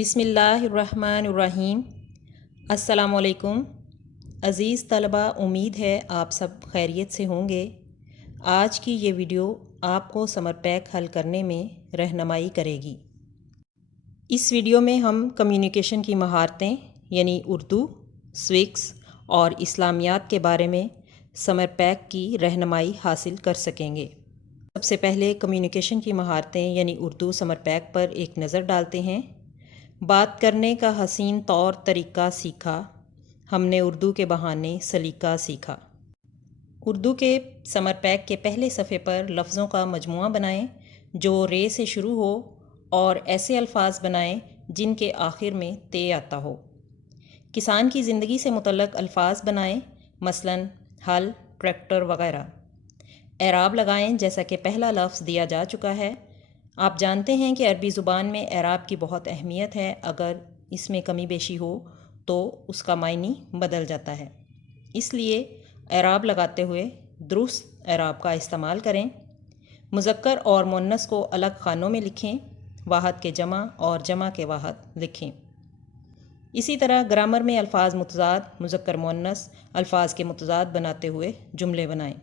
بسم اللہ الرحمن الرحیم۔ السلام علیکم عزیز طلبہ، امید ہے آپ سب خیریت سے ہوں گے۔ آج کی یہ ویڈیو آپ کو سمر پیک حل کرنے میں رہنمائی کرے گی۔ اس ویڈیو میں ہم کمیونیکیشن کی مہارتیں یعنی اردو، سوکس اور اسلامیات کے بارے میں سمر پیک کی رہنمائی حاصل کر سکیں گے۔ سب سے پہلے کمیونیکیشن کی مہارتیں یعنی اردو سمر پیک پر ایک نظر ڈالتے ہیں۔ بات کرنے کا حسین طور طریقہ سیکھا، ہم نے اردو کے بہانے سلیقہ سیکھا۔ اردو کے سمر پیک کے پہلے صفحے پر لفظوں کا مجموعہ بنائیں جو رے سے شروع ہو اور ایسے الفاظ بنائیں جن کے آخر میں تے آتا ہو۔ کسان کی زندگی سے متعلق الفاظ بنائیں، مثلاً ہل، ٹریکٹر وغیرہ۔ اعراب لگائیں جیسا کہ پہلا لفظ دیا جا چکا ہے۔ آپ جانتے ہیں کہ عربی زبان میں اعراب کی بہت اہمیت ہے، اگر اس میں کمی بیشی ہو تو اس کا معنی بدل جاتا ہے۔ اس لیے اعراب لگاتے ہوئے درست اعراب کا استعمال کریں۔ مذکر اور مؤنث کو الگ خانوں میں لکھیں، واحد کے جمع اور جمع کے واحد لکھیں۔ اسی طرح گرامر میں الفاظ متضاد، مذکر مؤنث الفاظ کے متضاد بناتے ہوئے جملے بنائیں۔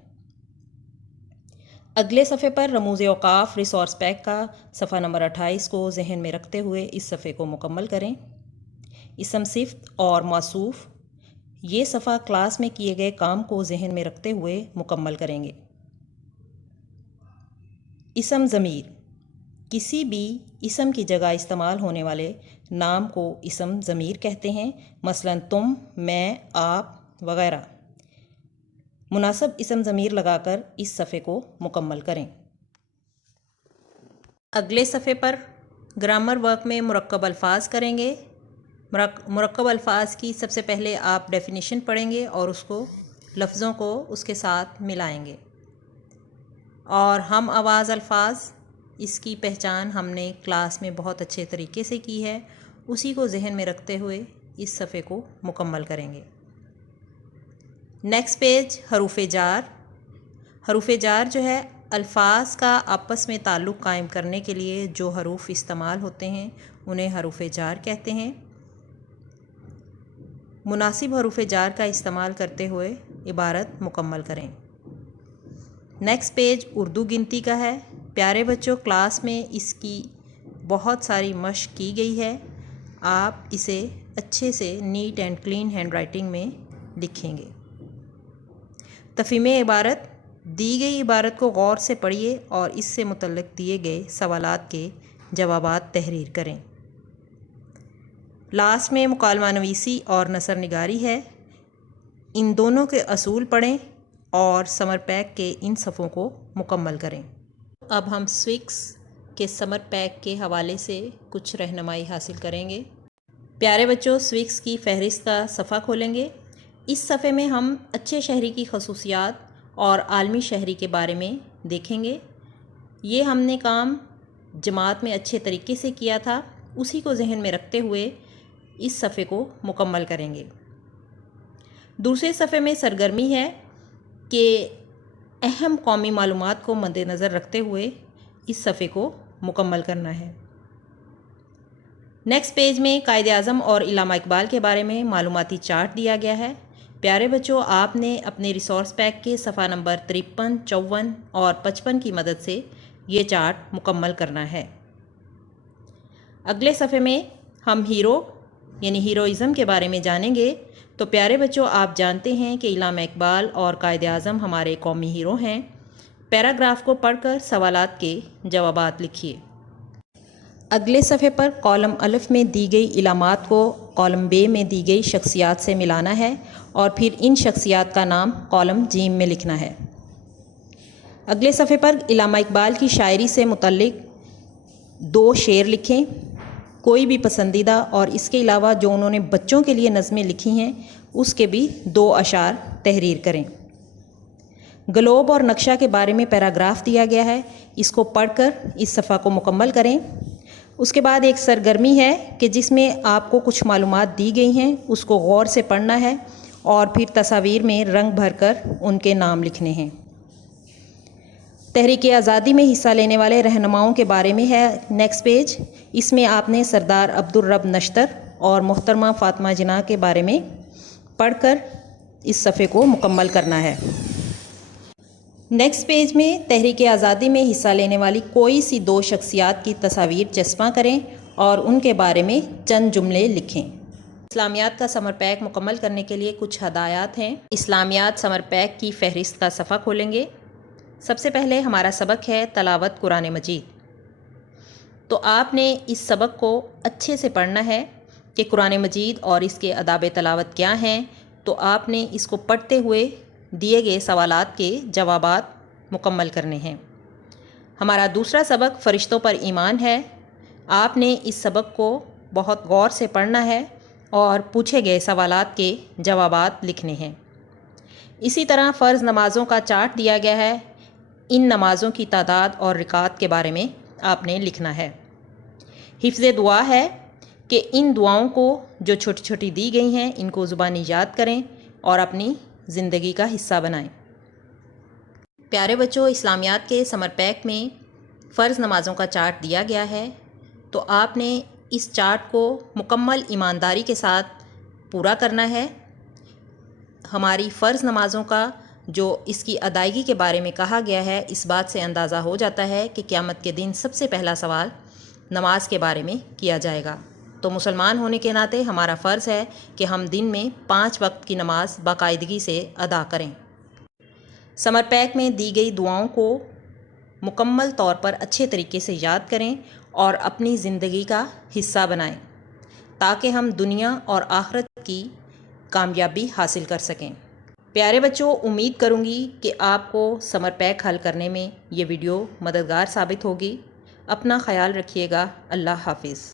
اگلے صفحے پر رموز اوقاف ریسورس پیک کا صفحہ نمبر 28 کو ذہن میں رکھتے ہوئے اس صفحے کو مکمل کریں۔ اسم صفت اور موصوف، یہ صفحہ کلاس میں کیے گئے کام کو ذہن میں رکھتے ہوئے مکمل کریں گے۔ اسم ضمیر، کسی بھی اسم کی جگہ استعمال ہونے والے نام کو اسم ضمیر کہتے ہیں، مثلاً تم، میں، آپ وغیرہ۔ مناسب اسم ضمیر لگا کر اس صفحے کو مکمل کریں۔ اگلے صفحے پر گرامر ورک میں مرکب الفاظ کریں گے۔ مرکب الفاظ کی سب سے پہلے آپ ڈیفینیشن پڑھیں گے اور اس کو لفظوں کو اس کے ساتھ ملائیں گے۔ اور ہم آواز الفاظ، اس کی پہچان ہم نے کلاس میں بہت اچھے طریقے سے کی ہے، اسی کو ذہن میں رکھتے ہوئے اس صفحے کو مکمل کریں گے۔ نیکسٹ پیج حروف جار۔ حروف جار جو ہے الفاظ کا آپس میں تعلق قائم کرنے کے لیے جو حروف استعمال ہوتے ہیں انہیں حروف جار کہتے ہیں۔ مناسب حروف جار کا استعمال کرتے ہوئے عبارت مکمل کریں۔ نیکسٹ پیج اردو گنتی کا ہے۔ پیارے بچوں، کلاس میں اس کی بہت ساری مشق کی گئی ہے، آپ اسے اچھے سے neat and clean handwriting میں لکھیں گے۔ تفہیم عبارت، دی گئی عبارت کو غور سے پڑھیے اور اس سے متعلق دیے گئے سوالات کے جوابات تحریر کریں۔ لاسٹ میں مکالمہ نویسی اور نثر نگاری ہے، ان دونوں کے اصول پڑھیں اور سمر پیک کے ان صفحوں کو مکمل کریں۔ اب ہم سوکس کے سمر پیک کے حوالے سے کچھ رہنمائی حاصل کریں گے۔ پیارے بچوں، سوکس کی فہرست کا صفحہ کھولیں گے۔ اس صفحے میں ہم اچھے شہری کی خصوصیات اور عالمی شہری کے بارے میں دیکھیں گے۔ یہ ہم نے کام جماعت میں اچھے طریقے سے کیا تھا، اسی کو ذہن میں رکھتے ہوئے اس صفحے کو مکمل کریں گے۔ دوسرے صفحے میں سرگرمی ہے کہ اہم قومی معلومات کو مد نظر رکھتے ہوئے اس صفحے کو مکمل کرنا ہے۔ نیکسٹ پیج میں قائد اعظم اور علامہ اقبال کے بارے میں معلوماتی چارٹ دیا گیا ہے۔ پیارے بچوں، آپ نے اپنے ریسورس پیک کے صفحہ نمبر 53، 54 اور 55 کی مدد سے یہ چارٹ مکمل کرنا ہے۔ اگلے صفحے میں ہم ہیرو یعنی ہیروئزم کے بارے میں جانیں گے۔ تو پیارے بچوں، آپ جانتے ہیں کہ علامہ اقبال اور قائد اعظم ہمارے قومی ہیرو ہیں۔ پیراگراف کو پڑھ کر سوالات کے جوابات لکھیے۔ اگلے صفحے پر کالم الف میں دی گئی علامات کو کالم بے میں دی گئی شخصیات سے ملانا ہے اور پھر ان شخصیات کا نام کالم جیم میں لکھنا ہے۔ اگلے صفحے پر علامہ اقبال کی شاعری سے متعلق 2 شعر لکھیں، کوئی بھی پسندیدہ، اور اس کے علاوہ جو انہوں نے بچوں کے لیے نظمیں لکھی ہیں اس کے بھی 2 اشعار تحریر کریں۔ گلوب اور نقشہ کے بارے میں پیراگراف دیا گیا ہے، اس کو پڑھ کر اس صفحہ کو مکمل کریں۔ اس کے بعد ایک سرگرمی ہے کہ جس میں آپ کو کچھ معلومات دی گئی ہیں، اس کو غور سے پڑھنا ہے اور پھر تصاویر میں رنگ بھر کر ان کے نام لکھنے ہیں۔ تحریک آزادی میں حصہ لینے والے رہنماؤں کے بارے میں ہے نیکسٹ پیج۔ اس میں آپ نے سردار عبدالرب نشتر اور محترمہ فاطمہ جناح کے بارے میں پڑھ کر اس صفحے کو مکمل کرنا ہے۔ نیکسٹ پیج میں تحریک آزادی میں حصہ لینے والی کوئی سی 2 شخصیات کی تصاویر چسپاں کریں اور ان کے بارے میں چند جملے لکھیں۔ اسلامیات کا سمر پیک مکمل کرنے کے لیے کچھ ہدایات ہیں۔ اسلامیات سمر پیک کی فہرست کا صفحہ کھولیں گے۔ سب سے پہلے ہمارا سبق ہے تلاوت قرآن مجید۔ تو آپ نے اس سبق کو اچھے سے پڑھنا ہے کہ قرآن مجید اور اس کے آداب تلاوت کیا ہیں۔ تو آپ نے اس کو پڑھتے ہوئے دیے گئے سوالات کے جوابات مکمل کرنے ہیں۔ ہمارا دوسرا سبق فرشتوں پر ایمان ہے۔ آپ نے اس سبق کو بہت غور سے پڑھنا ہے اور پوچھے گئے سوالات کے جوابات لکھنے ہیں۔ اسی طرح فرض نمازوں کا چارٹ دیا گیا ہے۔ ان نمازوں کی تعداد اور رکعات کے بارے میں آپ نے لکھنا ہے۔ حفظ دعا ہے کہ ان دعاؤں کو جو چھوٹی چھوٹی دی گئی ہیں ان کو زبانی یاد کریں اور اپنی زندگی کا حصہ بنائیں۔ پیارے بچوں، اسلامیات کے سمر پیک میں فرض نمازوں کا چارٹ دیا گیا ہے۔ تو آپ نے اس چارٹ کو مکمل ایمانداری کے ساتھ پورا کرنا ہے۔ ہماری فرض نمازوں کا جو اس کی ادائیگی کے بارے میں کہا گیا ہے، اس بات سے اندازہ ہو جاتا ہے کہ قیامت کے دن سب سے پہلا سوال نماز کے بارے میں کیا جائے گا۔ تو مسلمان ہونے کے ناطے ہمارا فرض ہے کہ ہم دن میں 5 وقت کی نماز باقاعدگی سے ادا کریں۔ سمر پیک میں دی گئی دعاؤں کو مکمل طور پر اچھے طریقے سے یاد کریں اور اپنی زندگی کا حصہ بنائیں تاکہ ہم دنیا اور آخرت کی کامیابی حاصل کر سکیں۔ پیارے بچوں، امید کروں گی کہ آپ کو سمر پیک حل کرنے میں یہ ویڈیو مددگار ثابت ہوگی۔ اپنا خیال رکھیے گا۔ اللہ حافظ۔